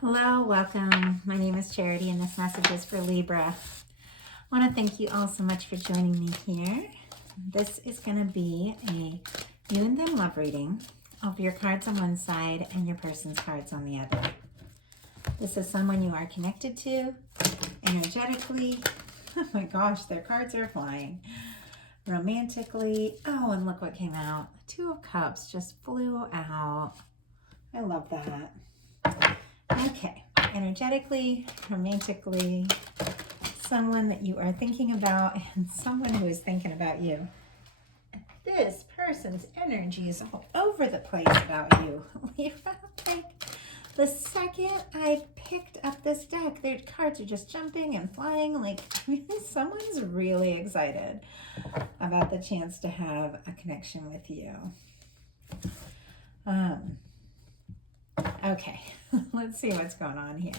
Hello, welcome. My name is Charity and this message is for Libra. I want to thank you all so much for joining me here. This is going to be a you and them love reading of your cards on one side and your person's cards on the other. This is someone you are connected to energetically. Oh my gosh, their cards are flying. Romantically. Oh, and look what came out. Two of Cups just flew out. I love that. Okay, energetically, romantically, someone that you are thinking about and someone who is thinking about you. This person's energy is all over the place about you. Libra, like, the second I picked up this deck, their cards are just jumping and flying. Like, someone's really excited about the chance to have a connection with you. Okay, let's see what's going on here.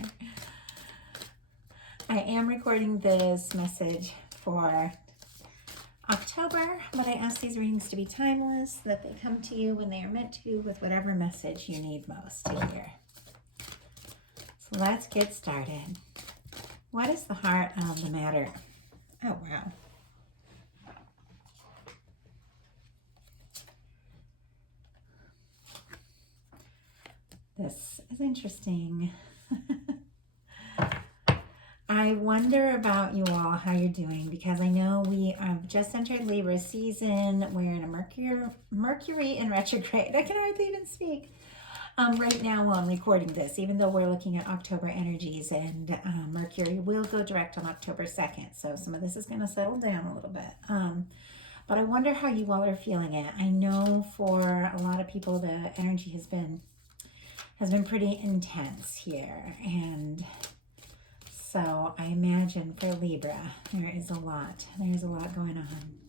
I am recording this message for October, but I ask these readings to be timeless, that they come to you when they are meant to, with whatever message you need most to hear. So let's get started. What is the heart of the matter? Oh, wow. This is interesting. I wonder about you all, how you're doing, because I know we have just entered Libra season. We're in a Mercury in retrograde. I can hardly even speak right now while I'm recording this, even though we're looking at October energies, and Mercury will go direct on October 2nd. So some of this is going to settle down a little bit. But I wonder how you all are feeling it. I know for a lot of people, the energy has been pretty intense here, and so I imagine for Libra there's a lot going on.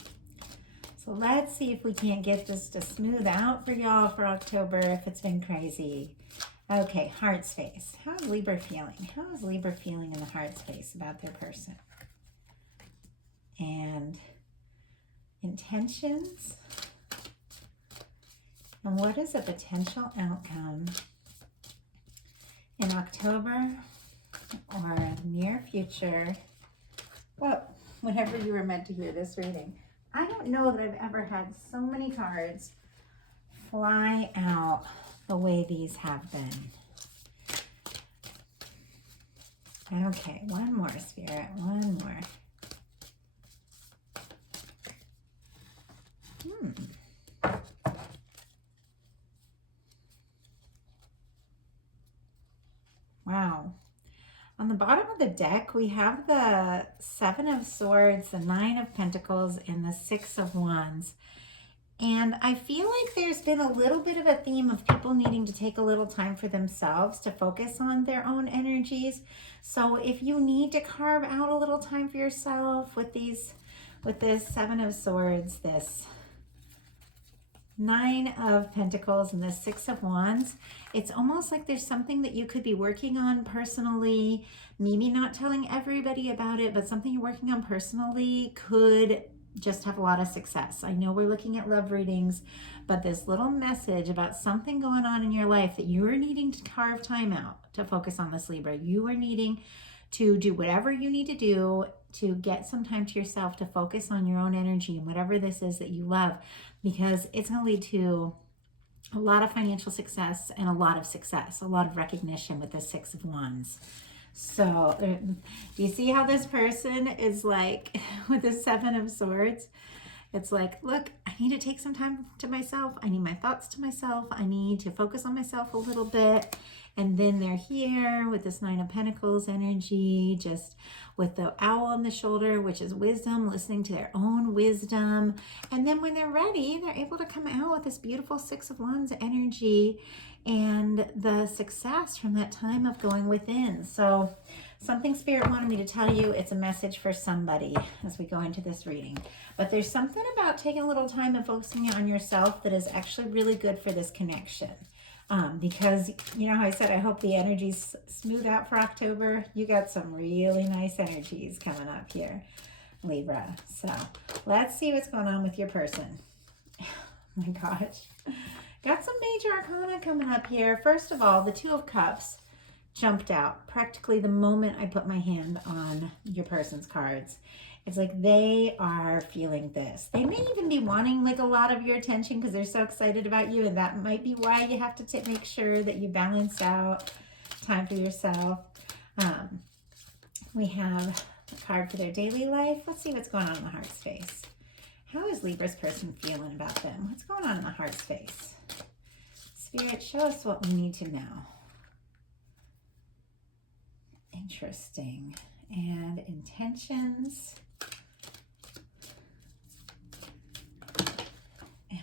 So let's see if we can't get this to smooth out for y'all for October if it's been crazy. Okay, heart space. How is Libra feeling? How is Libra feeling in the heart space about their person? And intentions. And what is a potential outcome in October or near future? Well, whenever you were meant to hear this reading. I don't know that I've ever had so many cards fly out the way these have been. Okay, one more, Spirit, one more. Wow. On the bottom of the deck, we have the Seven of Swords, the Nine of Pentacles, and the Six of Wands. And I feel like there's been a little bit of a theme of people needing to take a little time for themselves to focus on their own energies. So if you need to carve out a little time for yourself with this Seven of Swords, this Nine of Pentacles, and the Six of Wands, it's almost like there's something that you could be working on personally, maybe not telling everybody about it, but something you're working on personally could just have a lot of success. I know we're looking at love readings, but this little message about something going on in your life that you're needing to carve time out to focus on, this Libra. You are needing to do whatever you need to do to get some time to yourself to focus on your own energy and whatever this is that you love, because it's going to lead to a lot of financial success and a lot of recognition with the Six of Wands. So do you see how this person is like with the Seven of Swords? It's like, look, I need to take some time to myself. I need my thoughts to myself. I need to focus on myself a little bit. And then they're here with this Nine of Pentacles energy, just with the owl on the shoulder, which is wisdom, listening to their own wisdom. And then when they're ready, they're able to come out with this beautiful Six of Wands energy and the success from that time of going within. So something Spirit wanted me to tell you, it's a message for somebody as we go into this reading. But there's something about taking a little time and focusing on yourself that is actually really good for this connection. Because, you know how I said, I hope the energies smooth out for October. You got some really nice energies coming up here, Libra. So let's see what's going on with your person. Oh my gosh. Got some major arcana coming up here. First of all, the Two of Cups. jumped out practically the moment I put my hand on your person's cards. It's like they are feeling this. They may even be wanting like a lot of your attention because they're so excited about you, and that might be why you have to make sure that you balance out time for yourself. We have a card for their daily life. Let's see what's going on in the heart space. How is Libra's person feeling about them? What's going on in the heart space? Spirit, show us what we need to know. Interesting. And intentions.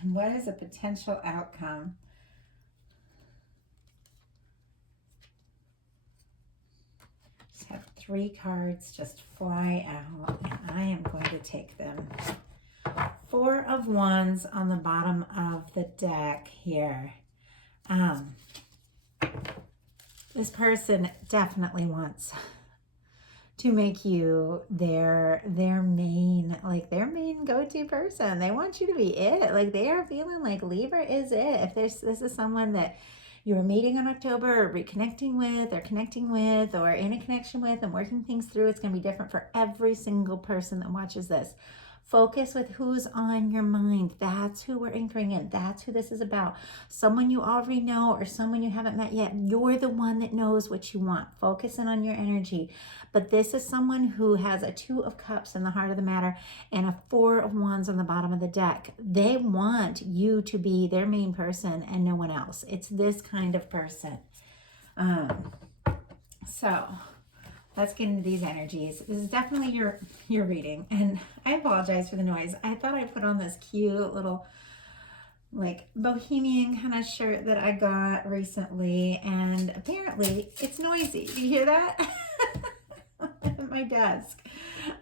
And what is a potential outcome? Just have 3 cards just fly out, and I am going to take them. 4 of Wands on the bottom of the deck here. This person definitely wants to make you their main go-to person. They want you to be it. Like, they are feeling like Libra is it. If this is someone that you were meeting in October or reconnecting with or connecting with or in a connection with and working things through, it's going to be different for every single person that watches this. Focus with who's on your mind. That's who we're anchoring in. That's who this is about. Someone you already know or someone you haven't met yet. You're the one that knows what you want. Focus in on your energy. But this is someone who has a 2 of Cups in the heart of the matter and a 4 of Wands on the bottom of the deck. They want you to be their main person and no one else. It's this kind of person. So let's get into these energies. This is definitely your reading. And I apologize for the noise. I thought I put on this cute little like bohemian kind of shirt that I got recently. And apparently it's noisy. You hear that? At my desk.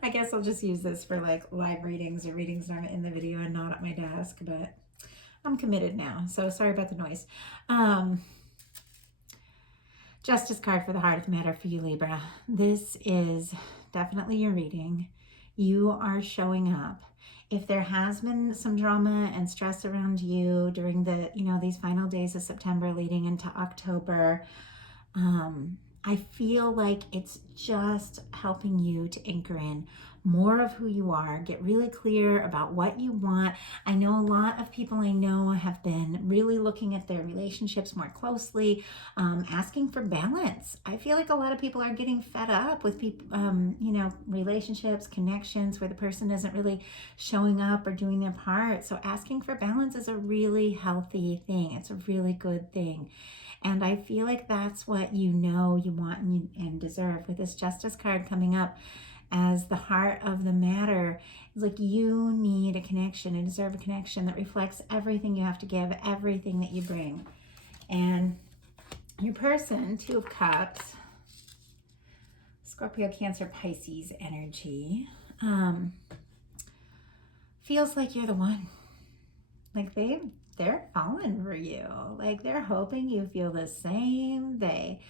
I guess I'll just use this for like live readings or readings that I'm in the video and not at my desk. But I'm committed now. So sorry about the noise. Justice card for the heart of the matter for you, Libra. This is definitely your reading. You are showing up. If there has been some drama and stress around you during the, these final days of September leading into October, I feel like it's just helping you to anchor in more of who you are, get really clear about what you want. I know a lot of people I know have been really looking at their relationships more closely, asking for balance. I feel like a lot of people are getting fed up with people, relationships, connections where the person isn't really showing up or doing their part. So asking for balance is a really healthy thing. It's a really good thing. And I feel like that's what you want and deserve with this Justice card coming up as the heart of the matter. It's like you need a connection and deserve a connection that reflects everything you have to give, everything that you bring. And your person, 2 of Cups, Scorpio, Cancer, Pisces energy, feels like you're the one. Like they're falling for you. Like they're hoping you feel the same. They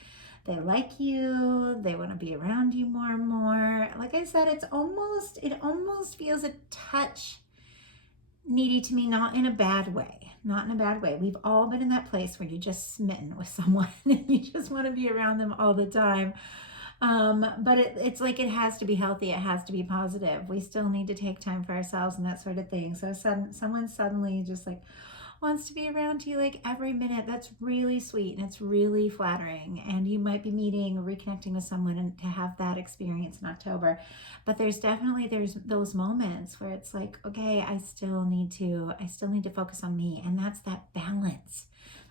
like you. They want to be around you more and more. Like I said, it almost feels a touch needy to me, not in a bad way. Not in a bad way. We've all been in that place where you're just smitten with someone and you just want to be around them all the time. But it's like it has to be healthy. It has to be positive. We still need to take time for ourselves and that sort of thing. So someone suddenly just like wants to be around you like every minute. That's really sweet and it's really flattering. And you might be meeting or reconnecting with someone and to have that experience in October. But there's those moments where it's like, okay, I still need to focus on me. And that's that balance.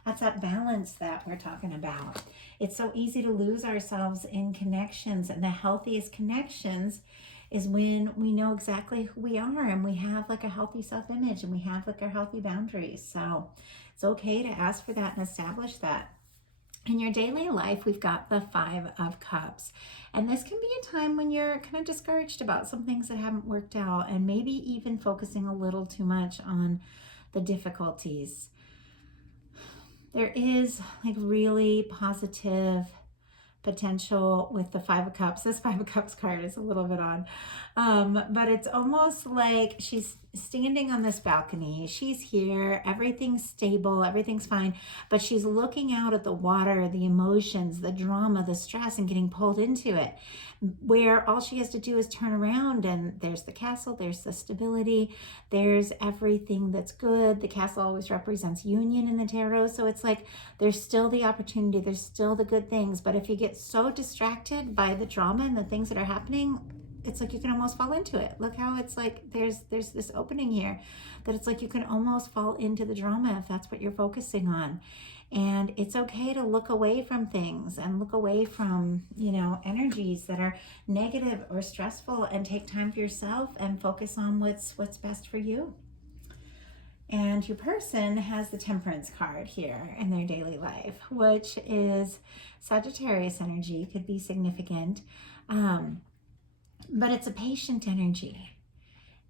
That's that balance that we're talking about. It's so easy to lose ourselves in connections, and the healthiest connections is when we know exactly who we are and we have like a healthy self-image and we have like our healthy boundaries. So it's okay to ask for that and establish that. In your daily life, we've got the 5 of Cups. And this can be a time when you're kind of discouraged about some things that haven't worked out and maybe even focusing a little too much on the difficulties. There is like really positive potential with the 5 of Cups. This 5 of Cups card is a little bit odd, but it's almost like she's standing on this balcony. She's here, everything's stable, everything's fine, but she's looking out at the water, the emotions, the drama, the stress, and getting pulled into it, where all she has to do is turn around and there's the castle, there's the stability, there's everything that's good. The castle always represents union in the tarot, so it's like there's still the opportunity, there's still the good things. But if you get so distracted by the drama and the things that are happening, it's like you can almost fall into it. Look how it's like there's this opening here that it's like you can almost fall into the drama if that's what you're focusing on. And it's okay to look away from things and look away from, you know, energies that are negative or stressful, and take time for yourself and focus on what's best for you. And your person has the Temperance card here in their daily life, which is Sagittarius energy, could be significant. But it's a patient energy.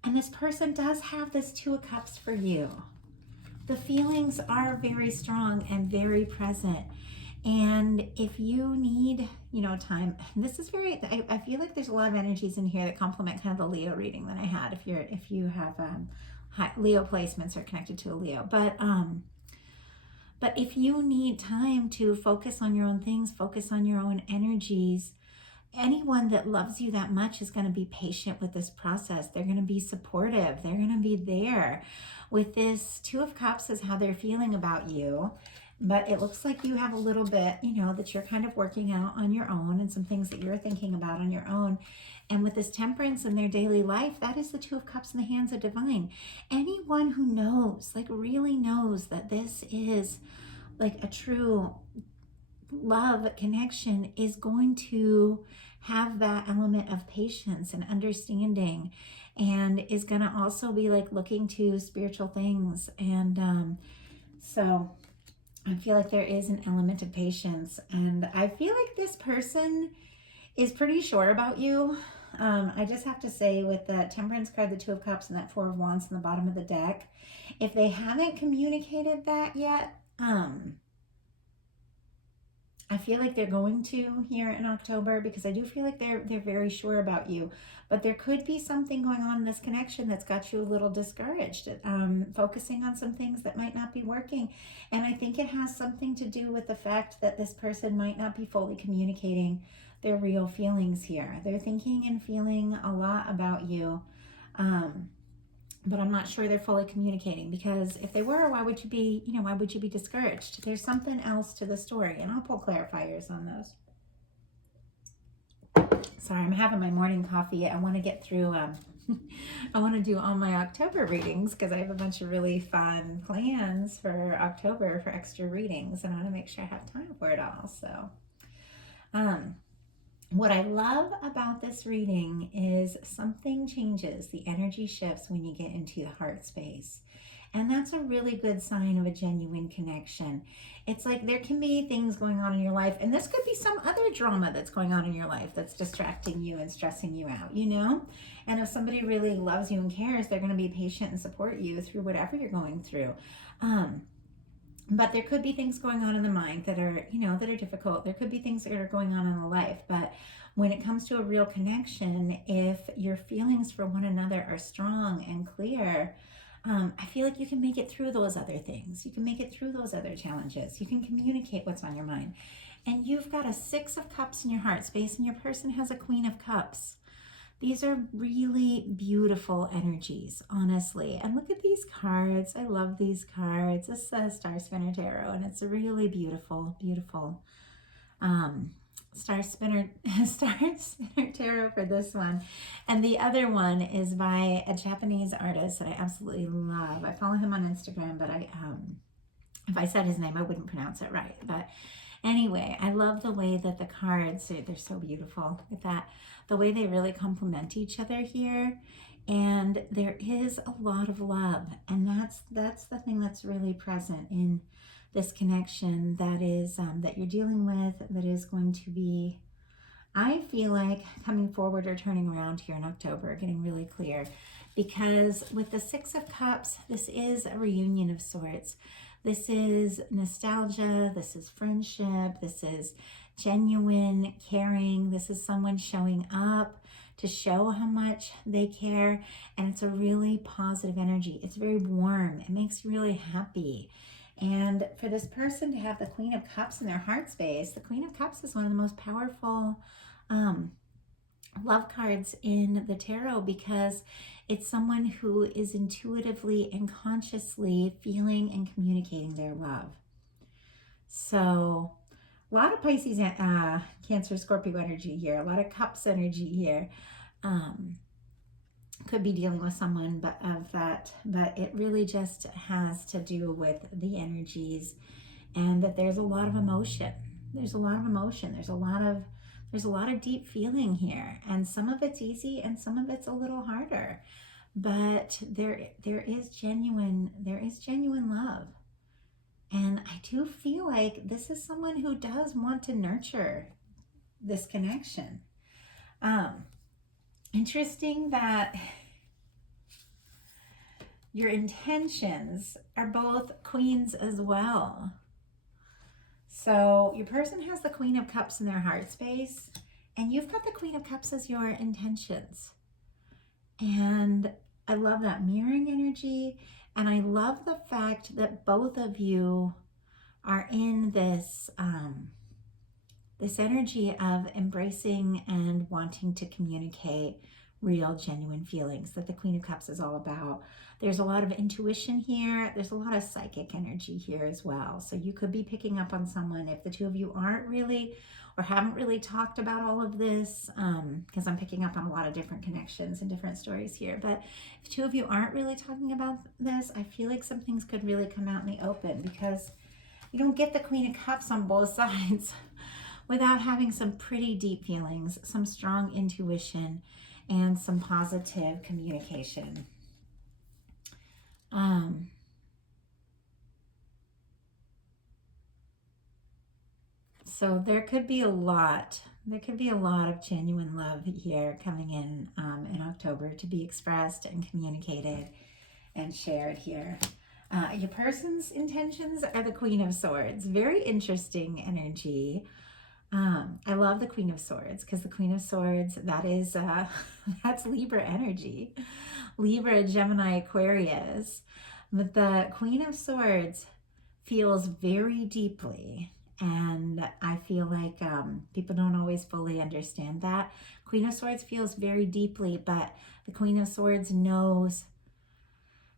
And this person does have this Two of Cups for you. The feelings are very strong and very present. And if you need, you know, time, this is very, I feel like there's a lot of energies in here that complement kind of the Leo reading that I had. If you have Leo placements are connected to a Leo. But if you need time to focus on your own things, focus on your own energies, anyone that loves you that much is going to be patient with this process. They're going to be supportive. They're going to be there. With this Two of Cups is how they're feeling about you. But it looks like you have a little bit, you know, that you're kind of working out on your own, and some things that you're thinking about on your own. And with this Temperance in their daily life, that is the Two of Cups in the hands of divine. Anyone who knows, like really knows that this is like a true love connection, is going to have that element of patience and understanding, and is going to also be like looking to spiritual things. And so I feel like there is an element of patience, and I feel like this person is pretty sure about you. I just have to say, with the Temperance card, the Two of Cups, and that Four of Wands in the bottom of the deck, if they haven't communicated that yet, I feel like they're going to here in October, because I do feel like they're very sure about you. But there could be something going on in this connection that's got you a little discouraged, focusing on some things that might not be working. And I think it has something to do with the fact that this person might not be fully communicating their real feelings here. They're thinking and feeling a lot about you. But I'm not sure they're fully communicating, because if they were, why would you be, you know, why would you be discouraged? There's something else to the story, and I'll pull clarifiers on those. Sorry, I'm having my morning coffee. I want to get through, I want to do all my October readings, because I have a bunch of really fun plans for October for extra readings, and I want to make sure I have time for it all. So, what I love about this reading is something changes. The energy shifts when you get into the heart space. And that's a really good sign of a genuine connection. It's like there can be things going on in your life, and this could be some other drama that's going on in your life that's distracting you and stressing you out, you know? And if somebody really loves you and cares, they're going to be patient and support you through whatever you're going through. But there could be things going on in the mind that are, you know, that are difficult. There could be things that are going on in the life. But when it comes to a real connection, if your feelings for one another are strong and clear, I feel like you can make it through those other things. You can make it through those other challenges. You can communicate what's on your mind. And you've got a Six of Cups in your heart space, and your person has a Queen of Cups. These are really beautiful energies, honestly. And look at these cards. I love these cards. This says Star Spinner Tarot, and it's a really beautiful, beautiful Star Spinner Tarot for this one. And the other one is by a Japanese artist that I absolutely love. I follow him on Instagram, but if I said his name, I wouldn't pronounce it right. But anyway, I love the way that the cards, they're so beautiful. Look at that. The way they really complement each other here. And there is a lot of love. And that's the thing that's really present in this connection that is, that you're dealing with, that is going to be, I feel like, coming forward or turning around here in October, getting really clear. Because with the Six of Cups, this is a reunion of sorts. This is nostalgia, this is friendship, this is genuine caring. This is someone showing up to show how much they care, and it's a really positive energy. It's very warm. It makes you really happy. And for this person to have the Queen of Cups in their heart space, the Queen of Cups is one of the most powerful love cards in the tarot, because it's someone who is intuitively and consciously feeling and communicating their love. So a lot of Pisces, Cancer, Scorpio energy here, a lot of Cups energy here. Could be dealing with someone but it really just has to do with the energies, and that there's a lot of emotion. There's a lot of deep feeling here, and some of it's easy and some of it's a little harder, but there is genuine love. And I do feel like this is someone who does want to nurture this connection. Interesting that your intentions are both queens as well. So your person has the Queen of Cups in their heart space, and you've got the Queen of Cups as your intentions. And I love that mirroring energy, and I love the fact that both of you are in this this energy of embracing and wanting to communicate real, genuine feelings that the Queen of Cups is all about. There's a lot of intuition here. There's a lot of psychic energy here as well. So you could be picking up on someone if the two of you aren't really or haven't really talked about all of this, because I'm picking up on a lot of different connections and different stories here. But if two of you aren't really talking about this, I feel like some things could really come out in the open, because you don't get the Queen of Cups on both sides without having some pretty deep feelings, some strong intuition, and some positive communication. So there could be a lot of genuine love here coming in October to be expressed and communicated and shared here. Your person's intentions are the Queen of Swords. Very interesting energy. I love the Queen of Swords, because the Queen of Swords, that is that's Libra energy. Libra, Gemini, Aquarius. But the Queen of Swords feels very deeply, and I feel like people don't always fully understand that. Queen of Swords feels very deeply, but the Queen of Swords knows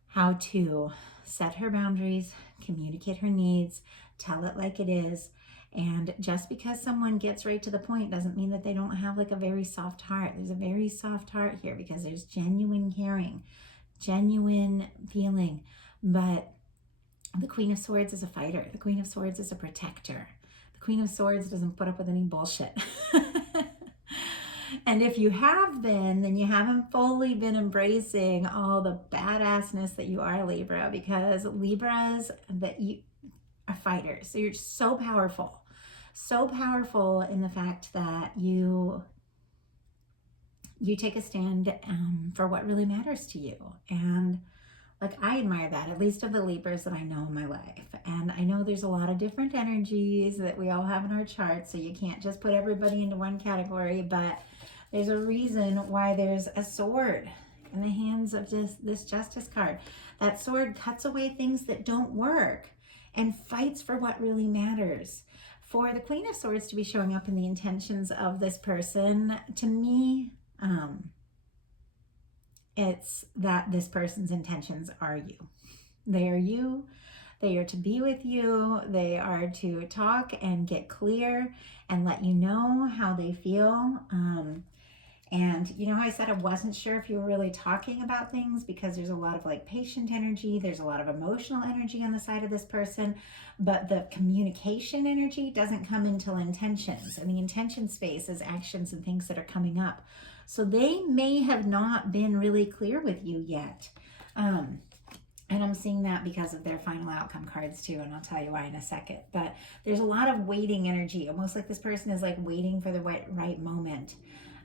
how to set her boundaries, communicate her needs, tell it like it is. And just because someone gets right to the point doesn't mean that they don't have like a very soft heart. There's a very soft heart here, because there's genuine caring, genuine feeling. But the Queen of Swords is a fighter. The Queen of Swords is a protector. The Queen of Swords doesn't put up with any bullshit. And if you have been, then you haven't fully been embracing all the badassness that you are, Libra, because Libras that you are fighters. So you're so powerful in the fact that you take a stand for what really matters to you. And like, I admire that, at least of the Libras that I know in my life. And I know there's a lot of different energies that we all have in our charts, so you can't just put everybody into one category, but there's a reason why there's a sword in the hands of this Justice card. That sword cuts away things that don't work and fights for what really matters. For the Queen of Swords to be showing up in the intentions of this person, to me, it's that this person's intentions are you. They are you. They are to be with you. They are to talk and get clear and let you know how they feel. And you know how I said I wasn't sure if you were really talking about things, because there's a lot of like patient energy. There's a lot of emotional energy on the side of this person, but the communication energy doesn't come until intentions. And the intention space is actions and things that are coming up. So they may have not been really clear with you yet. And I'm seeing that because of their final outcome cards too, and I'll tell you why in a second. But there's a lot of waiting energy, almost like this person is like waiting for the right moment.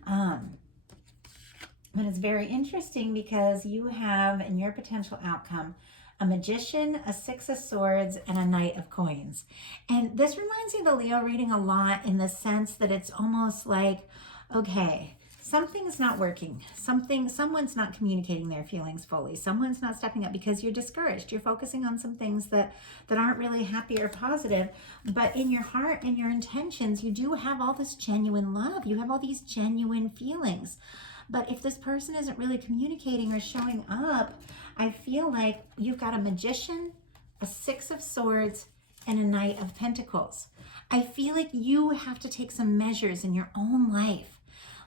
But it's very interesting because you have in your potential outcome a Magician, a Six of Swords, and a Knight of Coins. And this reminds me of the Leo reading a lot in the sense that it's almost like, okay, something's not working. Someone's not communicating their feelings fully. Someone's not stepping up because you're discouraged. You're focusing on some things that aren't really happy or positive. But in your heart and your intentions, you do have all this genuine love. You have all these genuine feelings. But if this person isn't really communicating or showing up, I feel like you've got a Magician, a Six of Swords, and a Knight of Pentacles. I feel like you have to take some measures in your own life,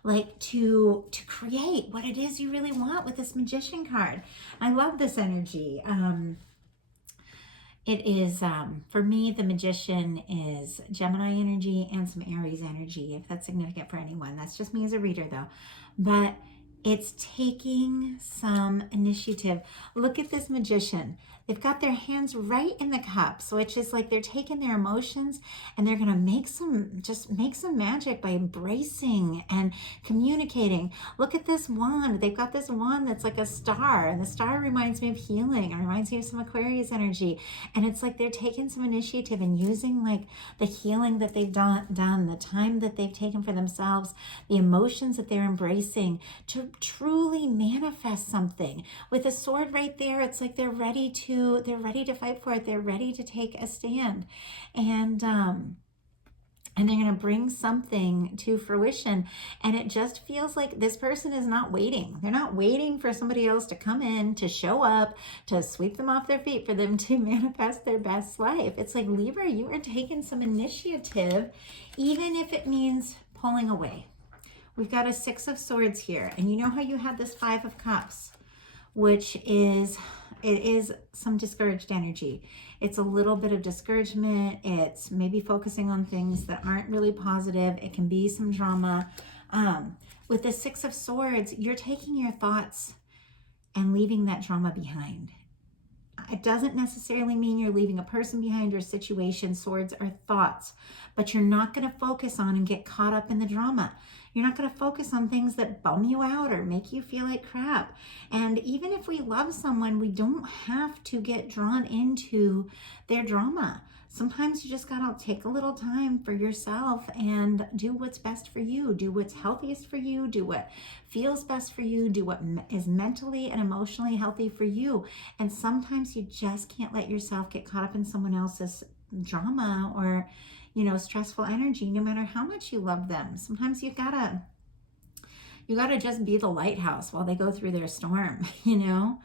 like to create what it is you really want with this Magician card. I love this energy. It is, for me, the Magician is Gemini energy and some Aries energy, if that's significant for anyone. That's just me as a reader, though. But it's taking some initiative. Look at this Magician. They've got their hands right in the cup. So it's just like they're taking their emotions and they're going to make some magic by embracing and communicating. Look at this wand. They've got this wand that's like a star, and the star reminds me of healing. It reminds me of some Aquarius energy. And it's like they're taking some initiative and using like the healing that they've done, the time that they've taken for themselves, the emotions that they're embracing to truly manifest something. With a sword right there, it's like they're ready to fight for it. They're ready to take a stand. And they're going to bring something to fruition. And it just feels like this person is not waiting. They're not waiting for somebody else to come in, to show up, to sweep them off their feet for them to manifest their best life. It's like, Libra, you are taking some initiative, even if it means pulling away. We've got a Six of Swords here. And you know how you had this Five of Cups, which is, it is some discouraged energy. It's a little bit of discouragement. It's maybe focusing on things that aren't really positive. It can be some drama. With the Six of Swords, you're taking your thoughts and leaving that drama behind. It doesn't necessarily mean you're leaving a person behind or a situation. Swords are thoughts, but you're not going to focus on and get caught up in the drama. You're not going to focus on things that bum you out or make you feel like crap. And even if we love someone, we don't have to get drawn into their drama. Sometimes you just got to take a little time for yourself and do what's best for you. Do what's healthiest for you. Do what feels best for you. Do what is mentally and emotionally healthy for you. And sometimes you just can't let yourself get caught up in someone else's drama or, you know, stressful energy, no matter how much you love them. Sometimes you gotta just be the lighthouse while they go through their storm, you know?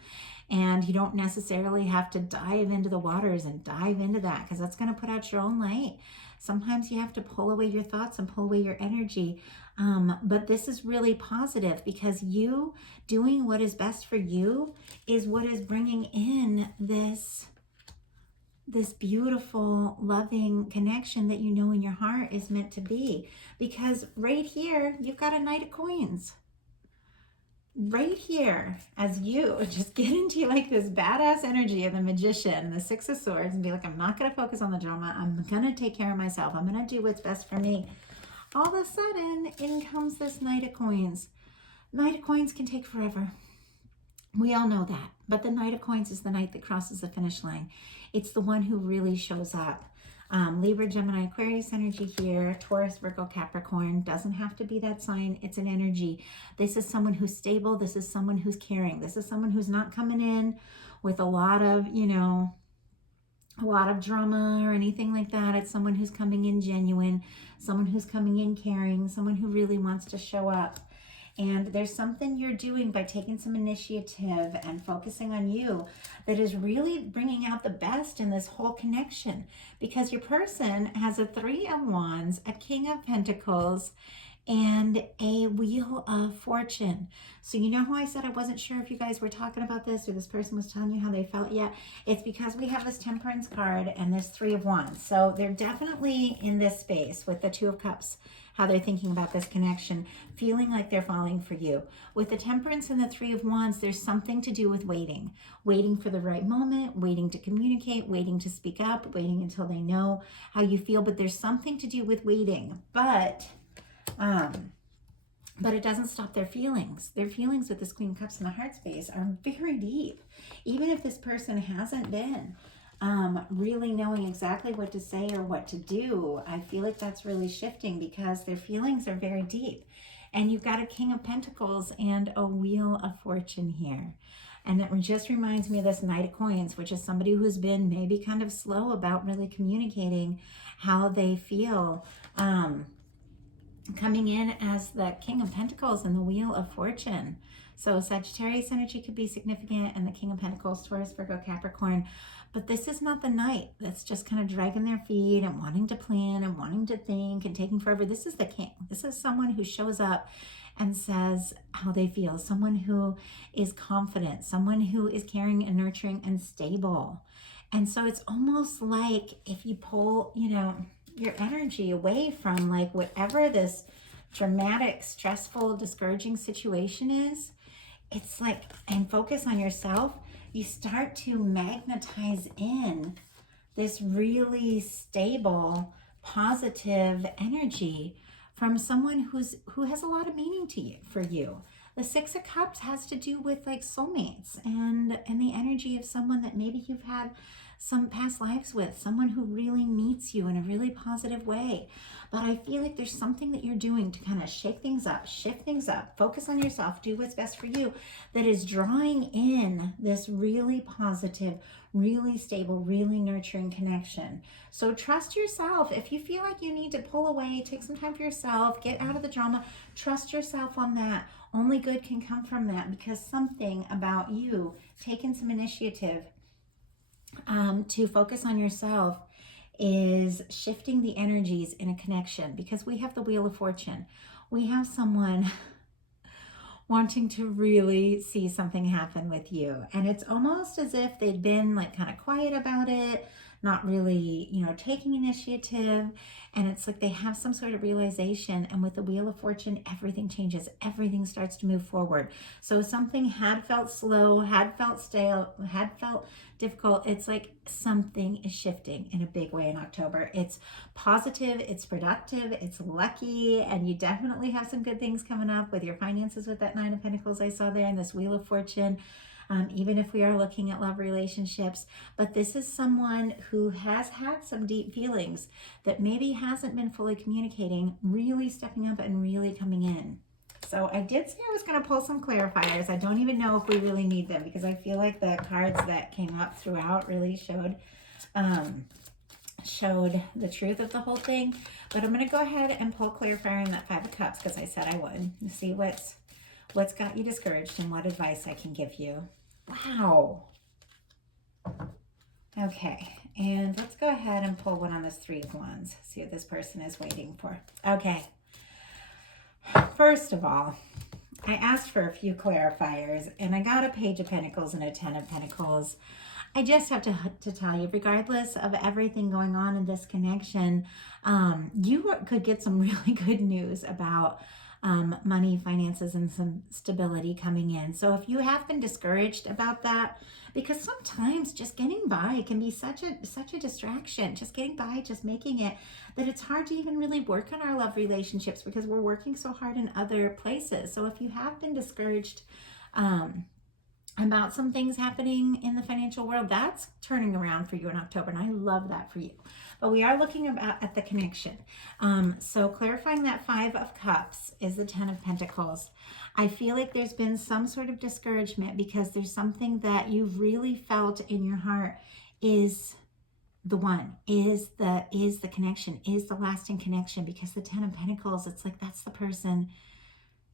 And you don't necessarily have to dive into the waters and dive into that, because that's going to put out your own light. Sometimes you have to pull away your thoughts and pull away your energy. But this is really positive, because you doing what is best for you is what is bringing in this beautiful, loving connection that you know in your heart is meant to be. Because right here, you've got a Knight of Coins. Right here, as you just get into like this badass energy of the Magician, the Six of Swords, and be like, I'm not going to focus on the drama. I'm going to take care of myself. I'm going to do what's best for me. All of a sudden, in comes this Knight of Coins. Knight of Coins can take forever. We all know that. But the Knight of Coins is the knight that crosses the finish line. It's the one who really shows up. Libra, Gemini, Aquarius energy here. Taurus, Virgo, Capricorn. Doesn't have to be that sign. It's an energy. This is someone who's stable. This is someone who's caring. This is someone who's not coming in with a lot of, you know, a lot of drama or anything like that. It's someone who's coming in genuine, someone who's coming in caring, someone who really wants to show up. And there's something you're doing by taking some initiative and focusing on you that is really bringing out the best in this whole connection, because your person has a Three of Wands, a King of Pentacles, and a Wheel of Fortune. So you know how I said I wasn't sure if you guys were talking about this or this person was telling you how they felt yet? It's because we have this Temperance card and this Three of Wands. So they're definitely in this space with the Two of Cups, how they're thinking about this connection, feeling like they're falling for you. With the Temperance and the Three of Wands, there's something to do with waiting. Waiting for the right moment, waiting to communicate, waiting to speak up, waiting until they know how you feel. But there's something to do with waiting. But but it doesn't stop their feelings. Their feelings with this Queen of Cups in the heart space are very deep. Even if this person hasn't been really knowing exactly what to say or what to do, I feel like that's really shifting because their feelings are very deep. And you've got a King of Pentacles and a Wheel of Fortune here. And it just reminds me of this Knight of Coins, which is somebody who's been maybe kind of slow about really communicating how they feel. Coming in as the King of Pentacles and the Wheel of Fortune. So Sagittarius energy could be significant, and the King of Pentacles, Taurus, Virgo, Capricorn. But this is not the Knight that's just kind of dragging their feet and wanting to plan and wanting to think and taking forever. This is the King. This is someone who shows up and says how they feel. Someone who is confident. Someone who is caring and nurturing and stable. And so it's almost like if you pull, you know, your energy away from like whatever this dramatic, stressful, discouraging situation is, it's like, and focus on yourself, you start to magnetize in this really stable, positive energy from someone who has a lot of meaning to you, for you. The Six of Cups has to do with like soulmates and the energy of someone that maybe you've had some past lives with, someone who really meets you in a really positive way. But I feel like there's something that you're doing to kind of shake things up, shift things up, focus on yourself, do what's best for you, that is drawing in this really positive, really stable, really nurturing connection. So trust yourself. If you feel like you need to pull away, take some time for yourself, get out of the drama, trust yourself on that. Only good can come from that, because something about you taking some initiative to focus on yourself is shifting the energies in a connection, because we have the Wheel of Fortune. We have someone wanting to really see something happen with you. And it's almost as if they'd been like kind of quiet about it, not really, you know, taking initiative. And it's like they have some sort of realization. And with the Wheel of Fortune, everything changes. Everything starts to move forward. So something had felt slow, had felt stale, had felt difficult. It's like something is shifting in a big way in October. It's positive, it's productive, it's lucky, and you definitely have some good things coming up with your finances with that Nine of Pentacles I saw there and this Wheel of Fortune. Even if we are looking at love relationships. But this is someone who has had some deep feelings that maybe hasn't been fully communicating, really stepping up and really coming in. So I did say I was going to pull some clarifiers. I don't even know if we really need them, because I feel like the cards that came up throughout really showed the truth of the whole thing. But I'm going to go ahead and pull clarifier in that Five of Cups, because I said I would. See what's got you discouraged and what advice I can give you. Wow. Okay, and let's go ahead and pull one on this Three of Wands. See what this person is waiting for. Okay. First of all, I asked for a few clarifiers, and I got a Page of Pentacles and a Ten of Pentacles. I just have to tell you, regardless of everything going on in this connection, you could get some really good news about money, finances, and some stability coming in. So if you have been discouraged about that, because sometimes just getting by can be such a distraction, just getting by, just making it, that it's hard to even really work on our love relationships because we're working so hard in other places. So if you have been discouraged about some things happening in the financial world, that's turning around for you in October, and I love that for you. But we are looking at the connection. So clarifying that Five of Cups is the Ten of Pentacles. I feel like there's been some sort of discouragement because there's something that you've really felt in your heart is the one, is the connection, is the lasting connection, because the Ten of Pentacles, it's like that's the person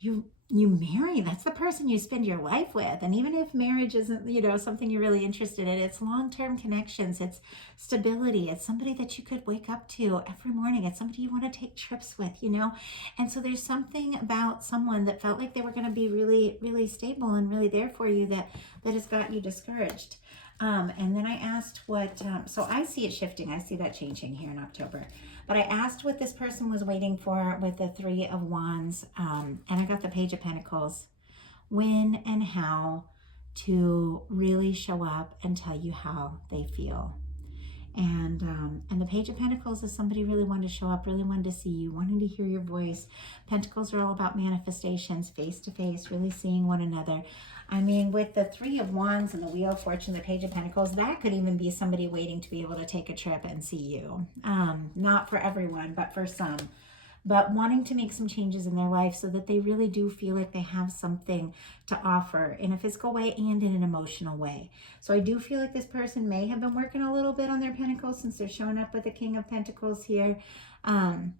you marry, that's the person you spend your life with. And even if marriage isn't, you know, something you're really interested in, it's long-term connections, it's stability, it's somebody that you could wake up to every morning, it's somebody you want to take trips with, you know. And so there's something about someone that felt like they were going to be really, really stable and really there for you that has got you discouraged. And then I asked what, so I see it shifting. I see that changing here in October. But I asked what this person was waiting for with the Three of Wands. And I got the Page of Pentacles. When and how to really show up and tell you how they feel. And the Page of Pentacles is somebody really wanted to show up, really wanted to see you, wanting to hear your voice. Pentacles are all about manifestations, face to face, really seeing one another. I mean, with the Three of Wands and the Wheel of Fortune, the Page of Pentacles, that could even be somebody waiting to be able to take a trip and see you. Not for everyone, but for some. But wanting to make some changes in their life so that they really do feel like they have something to offer in a physical way and in an emotional way. So I do feel like this person may have been working a little bit on their Pentacles since they're showing up with the King of Pentacles here. And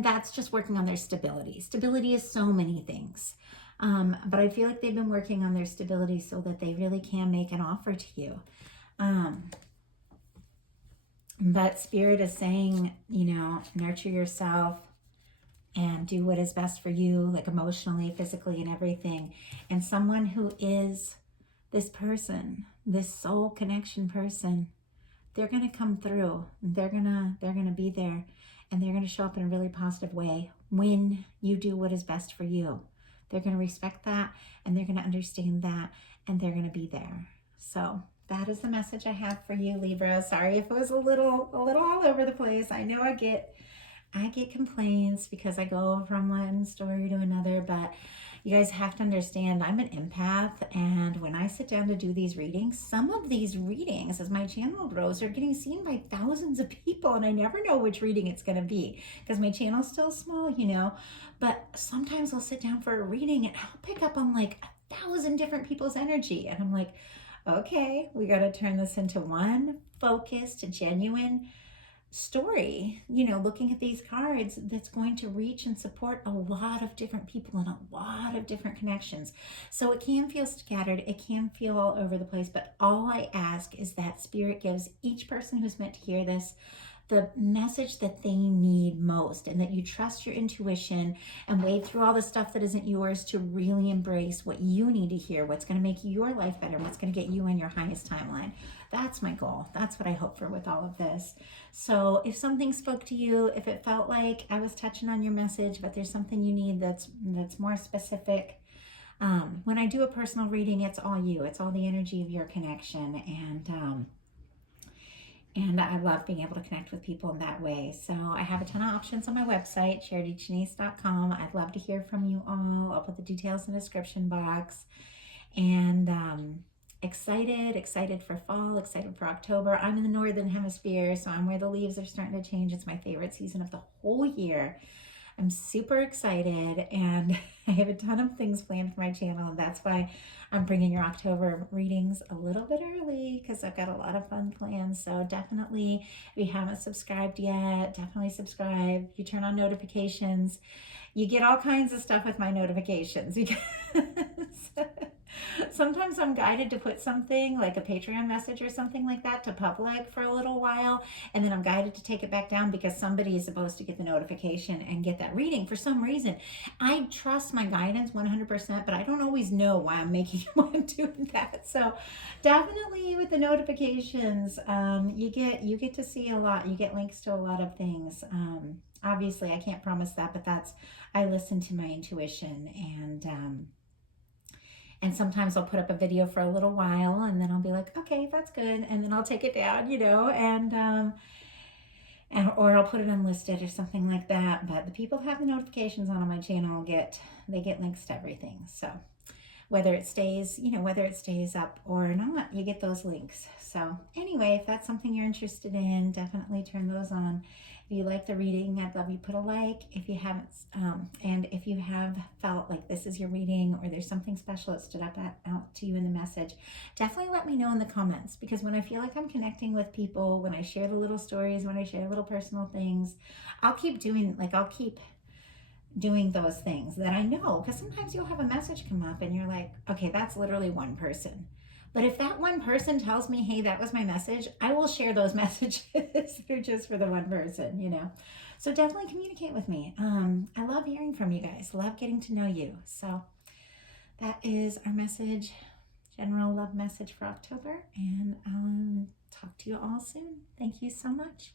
that's just working on their stability. Stability is so many things. But I feel like they've been working on their stability so that they really can make an offer to you. But Spirit is saying, you know, nurture yourself and do what is best for you, like emotionally, physically, and everything. And someone who is this person, this soul connection person, they're going to come through. They're going to be there, and they're going to show up in a really positive way when you do what is best for you. They're going to respect that, and they're going to understand that, and they're going to be there. So that is the message I have for you, Libra. Sorry if it was a little all over the place. I know I get complaints because I go from one story to another, but you guys have to understand I'm an empath, and when I sit down to do these readings, some of these readings, as my channel grows, are getting seen by thousands of people, and I never know which reading it's going to be because my channel's still small, you know, but sometimes I'll sit down for a reading and I'll pick up on like 1,000 different people's energy, and I'm like, okay, we got to turn this into one focused, genuine story, you know, looking at these cards that's going to reach and support a lot of different people and a lot of different connections. So it can feel scattered, it can feel all over the place, but all I ask is that Spirit gives each person who's meant to hear this the message that they need most, and that you trust your intuition and wade through all the stuff that isn't yours to really embrace what you need to hear, what's going to make your life better, what's going to get you in your highest timeline. That's my goal. That's what I hope for with all of this. So if something spoke to you, if it felt like I was touching on your message, but there's something you need that's more specific, when I do a personal reading, it's all you. It's all the energy of your connection, and I love being able to connect with people in that way. So I have a ton of options on my website, charitychinese.com. I'd love to hear from you all. I'll put the details in the description box. And excited for fall, excited for October. I'm in the Northern Hemisphere, so I'm where the leaves are starting to change. It's my favorite season of the whole year. I'm super excited, and I have a ton of things planned for my channel, and that's why I'm bringing your October readings a little bit early, because I've got a lot of fun plans. So definitely, if you haven't subscribed yet, definitely subscribe. You turn on notifications. You get all kinds of stuff with my notifications, because sometimes I'm guided to put something like a Patreon message or something like that to public for a little while, and then I'm guided to take it back down because somebody is supposed to get the notification and get that reading for some reason. I trust my guidance 100%, but I don't always know why I'm making one doing that. So definitely with the notifications, you get to see a lot. You get links to a lot of things. Obviously, I can't promise that, but I listen to my intuition, and sometimes I'll put up a video for a little while, and then I'll be like, okay, that's good, and then I'll take it down, you know, or I'll put it unlisted or something like that. But the people who have the notifications on my channel get links to everything. So whether it stays up or not, you get those links. So anyway, if that's something you're interested in, definitely turn those on. If you like the reading, I'd love you put a like. If you haven't, and if you have felt like this is your reading, or there's something special that stood out to you in the message, definitely let me know in the comments, because when I feel like I'm connecting with people, when I share the little stories, when I share little personal things, I'll keep doing those things that I know, because sometimes you'll have a message come up and you're like, okay, that's literally one person. But if that one person tells me, hey, that was my message, I will share those messages. They're just for the one person, you know. So definitely communicate with me. I love hearing from you guys. Love getting to know you. So that is our message, general love message for October. And I'll talk to you all soon. Thank you so much.